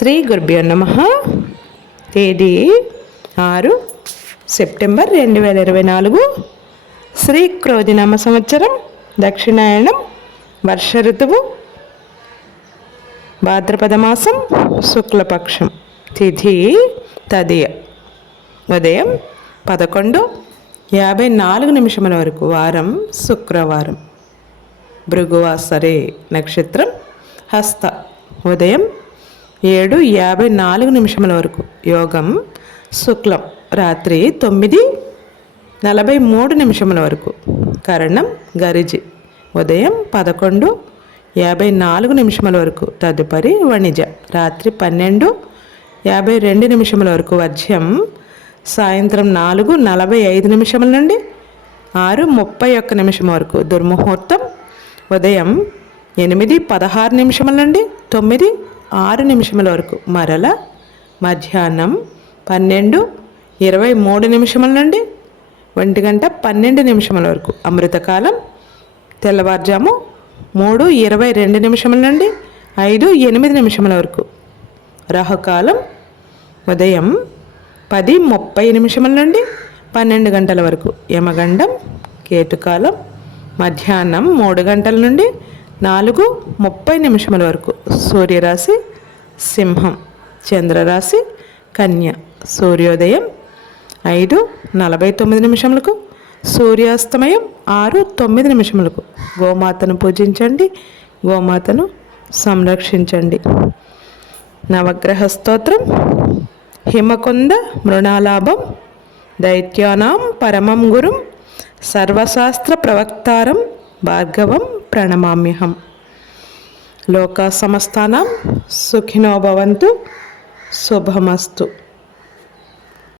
శ్రీ గురుభ్యో నమః. తేదీ 6 సెప్టెంబర్ 2024. శ్రీ క్రోధినామ సంవత్సరం, దక్షిణాయనం, వర్ష ఋతువు, భాద్రపద మాసం, శుక్లపక్షం, తిథి తదియ, ఉదయం 11:54 వరకు, వారం శుక్రవారం, భృగువాసరే నక్షత్రం హస్త, ఉదయం 7:54 వరకు, యోగం శుక్లం, రాత్రి 9:43 వరకు, కరణం గరిజి, ఉదయం 11:54 వరకు, తదుపరి వణిజ, రాత్రి 12:52 వరకు, వర్జ్యం సాయంత్రం 4:45 నుండి 6:31 వరకు, దుర్ముహూర్తం ఉదయం 8:16 నుండి 9:06 వరకు, మరల మధ్యాహ్నం 12:23 నుండి 1:12 వరకు, అమృతకాలం తెల్లవారుజాము 3:22 నుండి 5:08 వరకు, రాహుకాలం ఉదయం 10:30 నుండి 12 గంటల వరకు, యమగండం కేతుకాలం మధ్యాహ్నం 3 గంటల నుండి 4:30 వరకు, సూర్యరాశి సింహం, చంద్రరాశి కన్య, సూర్యోదయం 5:49, సూర్యాస్తమయం 6:09. గోమాతను పూజించండి, గోమాతను సంరక్షించండి. నవగ్రహ స్తోత్రం. హిమకుంద మృణాలాభం, దైత్యానాం పరమం గురుం, సర్వశాస్త్ర ప్రవక్తారం, భార్గవం ప్రణమామ్యహం. లోకా సమస్తానాం సుఖినో భవంతు. శుభమస్తు.